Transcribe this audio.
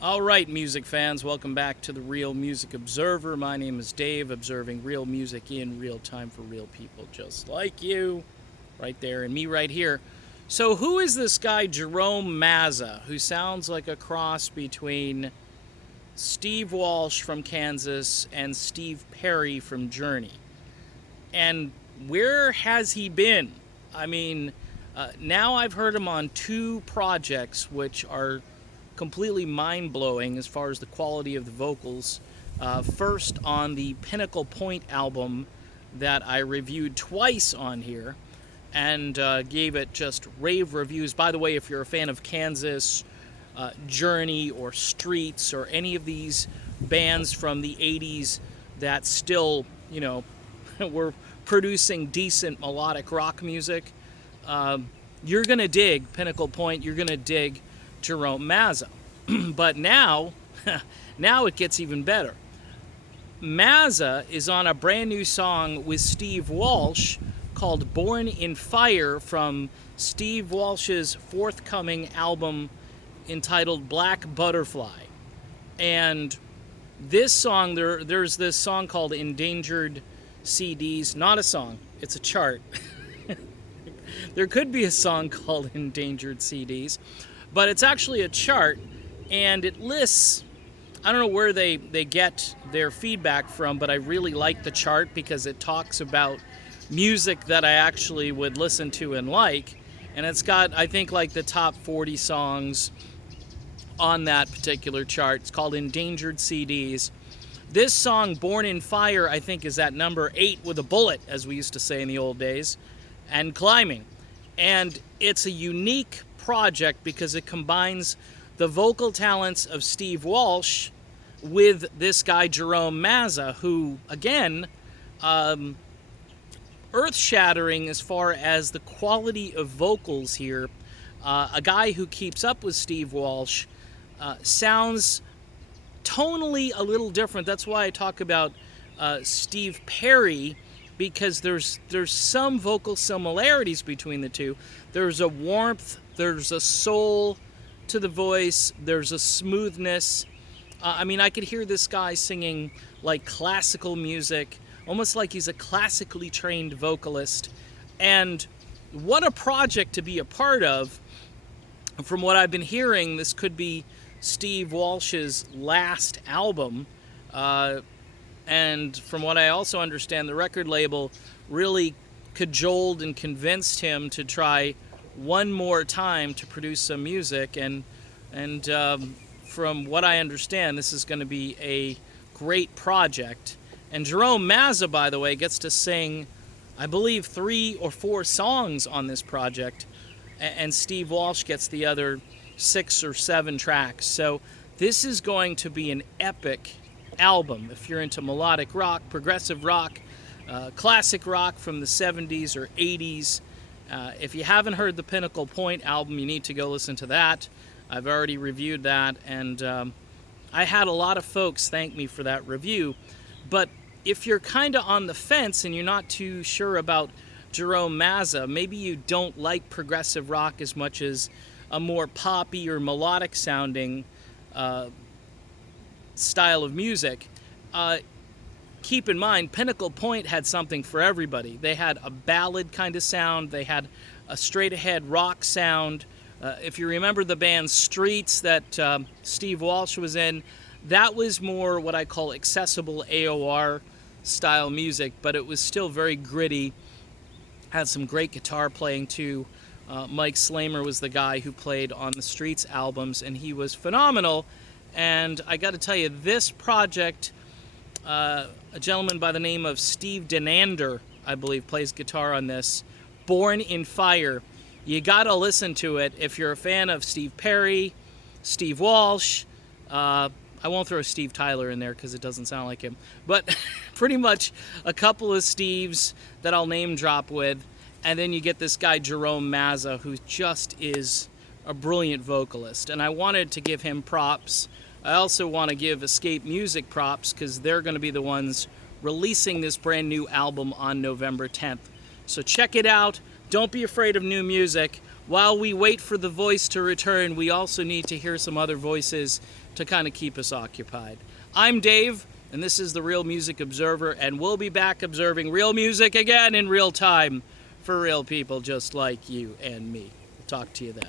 All right, music fans, welcome back to the Real Music Observer. My name is Dave, observing real music in real time for real people just like you, right there, and me right here. So, who is this guy, Jerome Mazza, who sounds like a cross between Steve Walsh from Kansas and Steve Perry from Journey? And where has he been? I mean, now I've heard him on two projects, which are completely mind blowing as far as the quality of the vocals. First, on the Pinnacle Point album that I reviewed twice on here and gave it just rave reviews. By the way, if you're a fan of Kansas, Journey, or Streets, or any of these bands from the 80s that still, were producing decent melodic rock music, you're going to dig Pinnacle Point, you're going to dig Jerome Mazza. But now, now it gets even better. Mazza is on a brand new song with Steve Walsh called Born in Fire from Steve Walsh's forthcoming album entitled Black Butterfly. And this song, there's this song called Endangered CDs. Not a song, it's a chart. There could be a song called Endangered CDs, but it's actually a chart, and it lists, I don't know where they get their feedback from, but I really like the chart because it talks about music that I actually would listen to and like, and it's got, I think, like the top 40 songs on that particular chart. It's called Endangered CDs. This song, Born in Fire, I think is at number 8 with a bullet, as we used to say in the old days, and climbing. And it's a unique project because it combines the vocal talents of Steve Walsh with this guy Jerome Mazza, who, again, earth-shattering as far as the quality of vocals here. A guy who keeps up with Steve Walsh sounds tonally a little different. That's why I talk about Steve Perry, because there's some vocal similarities between the two. There's a warmth, there's a soul to the voice, there's a smoothness. I could hear this guy singing like classical music, almost like he's a classically trained vocalist. And what a project to be a part of. From what I've been hearing, this could be Steve Walsh's last album. And from what I also understand, the record label really cajoled and convinced him to try one more time to produce some music. And from what I understand, this is going to be a great project. And Jerome Mazza, by the way, gets to sing, I believe, 3 or 4 songs on this project. And Steve Walsh gets the other 6 or 7 tracks. So this is going to be an epic album. If you're into melodic rock, progressive rock, classic rock from the 70s or 80s, if you haven't heard the Pinnacle Point album, you need to go listen to that. I've already reviewed that, and I had a lot of folks thank me for that review. But if you're kind of on the fence and you're not too sure about Jerome Mazza, maybe you don't like progressive rock as much as a more poppy or melodic sounding style of music, keep in mind Pinnacle Point had something for everybody. They had a ballad kind of sound, they had a straight ahead rock sound. If you remember the band Streets that Steve Walsh was in, that was more what I call accessible AOR style music, but it was still very gritty. Had some great guitar playing too. Mike Slamer was the guy who played on the Streets albums, and he was phenomenal. And I got to tell you, this project, a gentleman by the name of Steve Denander, I believe, plays guitar on this, Born in Fire. You got to listen to it if you're a fan of Steve Perry, Steve Walsh. I won't throw Steve Tyler in there because it doesn't sound like him. But pretty much a couple of Steves that I'll name drop with. And then you get this guy, Jerome Mazza, who just is a brilliant vocalist. And I wanted to give him props. I also want to give Escape Music props because they're going to be the ones releasing this brand new album on November 10th. So check it out. Don't be afraid of new music. While we wait for the voice to return, we also need to hear some other voices to kind of keep us occupied. I'm Dave, and this is the Real Music Observer, and we'll be back observing real music again in real time for real people just like you and me. We'll talk to you then.